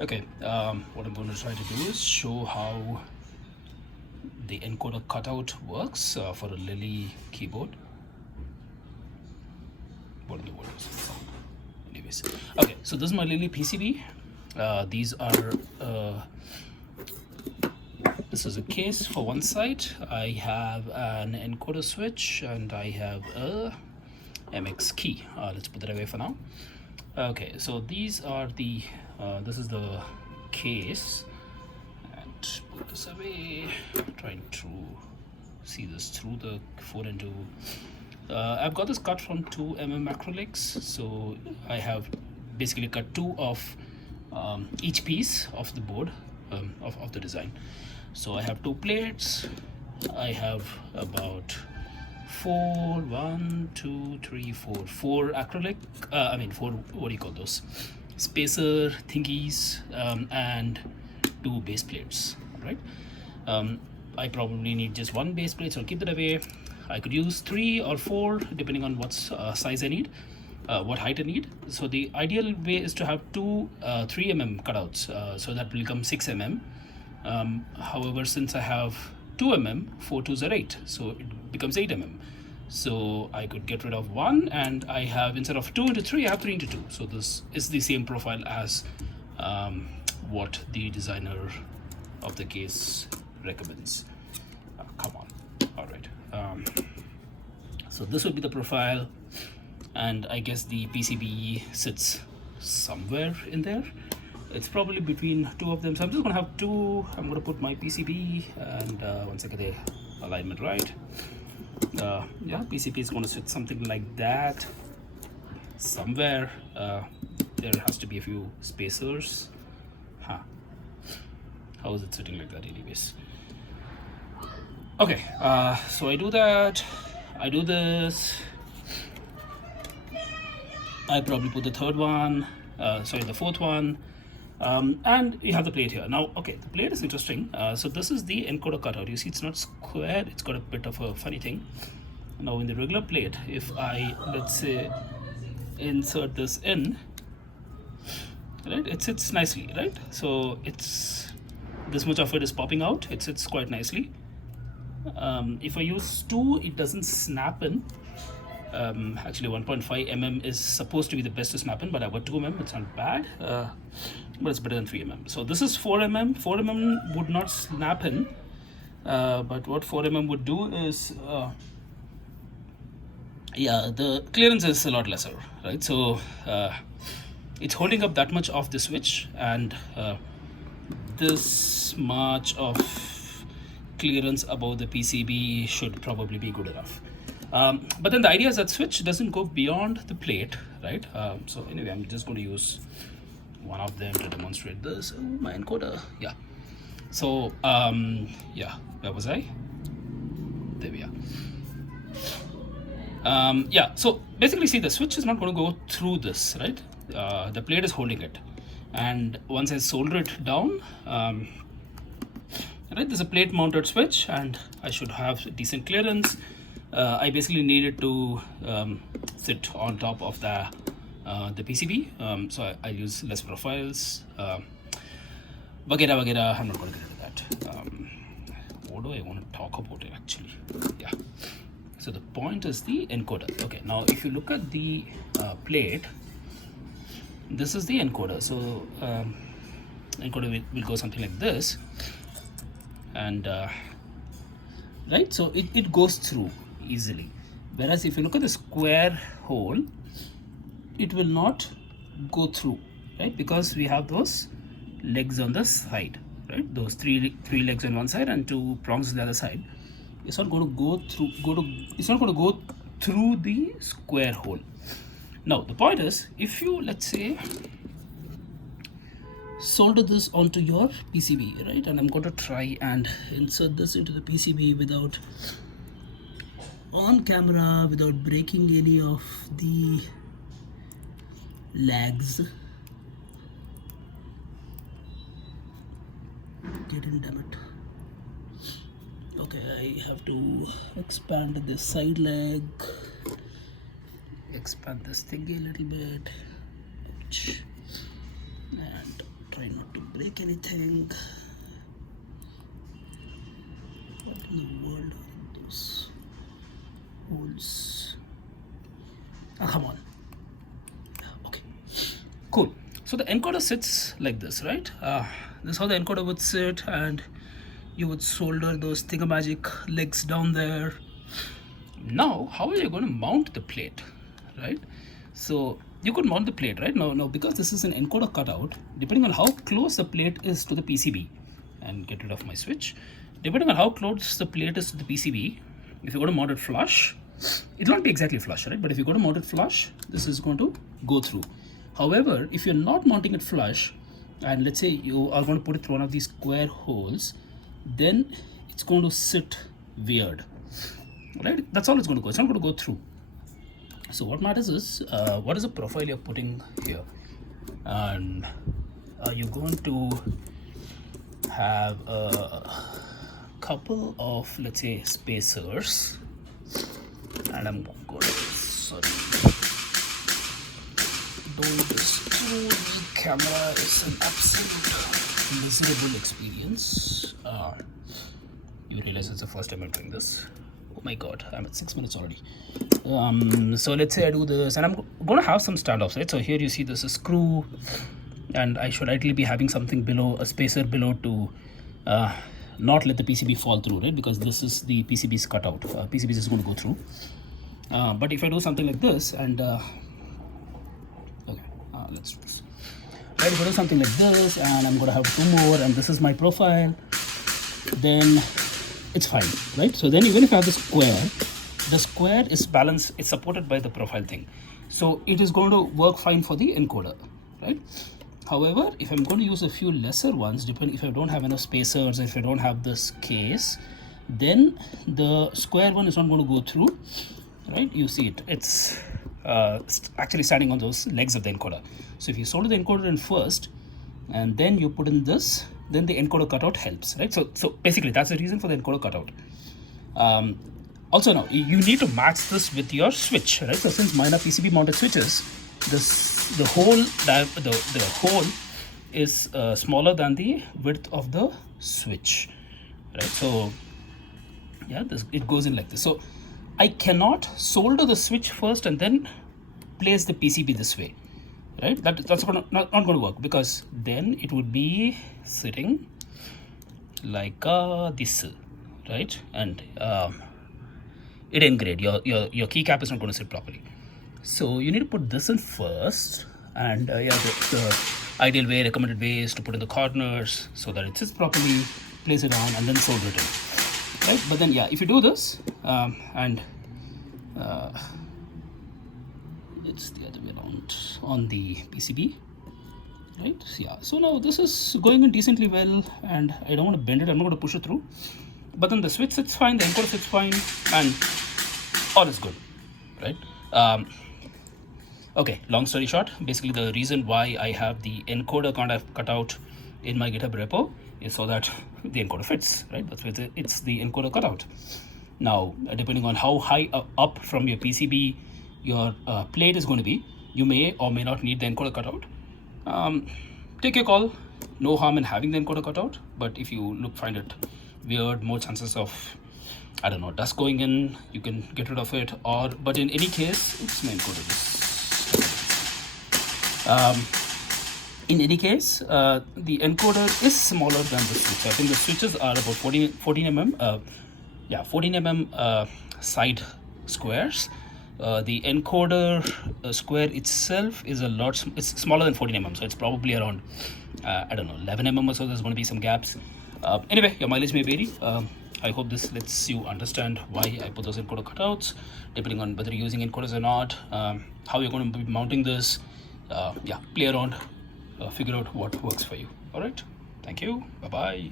Okay, what I'm going to try to do is show how the encoder cutout works for a Lily keyboard. What are the words? Anyways, okay, so this is my Lily PCB. These are this is a case for one side. I have an encoder switch and I have a MX key. Let's put that away for now. Okay, so these are the this is the case, and put this away. Trying to see this through the 4x2. I've got this cut from 2mm acrylics, so I have basically cut two of each piece of the board of the design. So I have two plates. I have about four acrylic four, what do you call those, spacer thingies, and two base plates, right? I probably need just one base plate, so I'll keep that away. I could use 3 or 4 depending on what size I need, what height I need. So the ideal way is to have two 3mm cutouts, so that will become 6mm. However, since I have 2mm, 4 2s are 8, so it becomes 8mm. So I could get rid of 1, and I have, instead of 2 into 3, I have 3 into 2. So this is the same profile as what the designer of the case recommends. Come on. All right. So this would be the profile, and I guess the PCB sits somewhere in there. It's probably between two of them, so I'm just gonna have two. I'm gonna put my PCB, and once I get the alignment right, yeah, PCB is gonna sit something like that somewhere. There has to be a few spacers. How is it sitting like that anyways? Okay, so I do that. I do this. I probably put the third one, the fourth one, and you have the plate here. Now, okay, the plate is interesting. So this is the encoder cutout. You see, it's not square. It's got a bit of a funny thing. Now, in the regular plate, if I, let's say, insert this in, right, it sits nicely, right? So it's, this much of it is popping out. It sits quite nicely. If I use 2, it doesn't snap in. Actually 1.5mm is supposed to be the best to snap in, but I've got 2mm. It's not bad, but it's better than 3mm. So this is 4mm. 4mm would not snap in, but what 4mm would do is, yeah, the clearance is a lot lesser, right? So it's holding up that much of the switch, and this much of clearance above the PCB should probably be good enough. But then the idea is that switch doesn't go beyond the plate, right? So anyway, I'm just going to use one of them to demonstrate this. Oh, my encoder, yeah. So yeah, where was I? There we are. Yeah, so basically, see, the switch is not going to go through this, right? The plate is holding it, and once I solder it down, right, there's a plate mounted switch, and I should have decent clearance. I basically needed to sit on top of the PCB, so I'll use less profiles, bagera. I'm not going to get into that. What do I want to talk about it actually? Yeah, so the point is the encoder. Okay, now if you look at the plate, this is the encoder. So encoder will go something like this, and right, so it goes through easily, whereas if you look at the square hole, it will not go through, right? Because we have those legs on the side, right? Those three legs on one side and 2 prongs on the other side. It's not going to go through. It's not going to go through the square hole. Now the point is, if you, let's say, solder this onto your PCB, right? And I'm going to try and insert this into the PCB without, on camera, without breaking any of the legs. Get in, damn it. Okay, I have to expand this side leg, expand this thingy a little bit, and try not to break anything. What in the world are those holes? Oh, come on. Okay, cool. So the encoder sits like this, right? This is how the encoder would sit, and you would solder those thingamagic legs down there. Now, how are you going to mount the plate, right? So you could mount the plate, right? Now because this is an encoder cutout, depending on how close the plate is to the PCB, and get rid of my switch. Depending on how close the plate is to the PCB, if you're going to mount it flush, it won't be exactly flush, right? But if you're going to mount it flush, this is going to go through. However, if you're not mounting it flush, and let's say you are going to put it through one of these square holes, then it's going to sit weird, right? That's all it's going to go. It's not going to go through. So what matters is what is the profile you're putting here, and are you going to have a couple of, let's say, spacers, and I'm going to doing this through the camera is an absolute miserable experience. You realize it's the first time I'm doing this. Oh my god, I'm at 6 minutes already. So let's say I do this, and I'm gonna have some standoffs, right? So here you see this is a screw, and I should ideally be having something below, a spacer below, to not let the PCB fall through, right? Because this is the PCB's cutout. PCB is going to go through. But if I do something like this, and let's do this. Right, if I do something like this, and I'm going to have 2 more, and this is my profile, then it's fine, right? So then even if I have the square is balanced, it's supported by the profile thing. So it is going to work fine for the encoder, right? However, if I'm going to use a few lesser ones, depending if I don't have enough spacers, if I don't have this case, then the square one is not going to go through, right? You see it, it's actually standing on those legs of the encoder. So if you solder the encoder in first, and then you put in this, then the encoder cutout helps, right? So basically that's the reason for the encoder cutout. Also now you need to match this with your switch, right? So since mine are PCB mounted switches, the hole is smaller than the width of the switch, right? So yeah, it goes in like this. So I cannot solder the switch first and then place the PCB this way, right? That's not going to work, because then it would be sitting like this, right? And it ain't great. Your keycap is not going to sit properly. So you need to put this in first, and yeah, the ideal way, recommended way, is to put in the corners so that it sits properly, place it on, and then solder it in, right? But then yeah, if you do this and it's the other way around on the PCB, right? Yeah, so now this is going in decently well, and I don't want to bend it, I'm not going to push it through. But then the switch sits fine, the encoder sits fine, and all is good, right? Okay, long story short, basically the reason why I have the encoder kind of cutout in my GitHub repo is so that the encoder fits, right? That's why it's the encoder cutout. Now, depending on how high up from your PCB your plate is going to be, you may or may not need the encoder cutout. Take your call. No harm in having the encoder cutout, but if you find it weird, more chances of, I don't know, dust going in, you can get rid of it. But in any case, oops, my encoder. In any case, the encoder is smaller than the switch. I think the switches are about 14 mm. 14 mm side squares. The encoder square itself is it's smaller than 14 mm, so it's probably around I don't know, 11 mm or so. There's going to be some gaps. Anyway, your mileage may vary. I hope this lets you understand why I put those encoder cutouts, depending on whether you're using encoders or not, how you're going to be mounting this. Yeah, play around, figure out what works for you. All right, thank you, bye bye.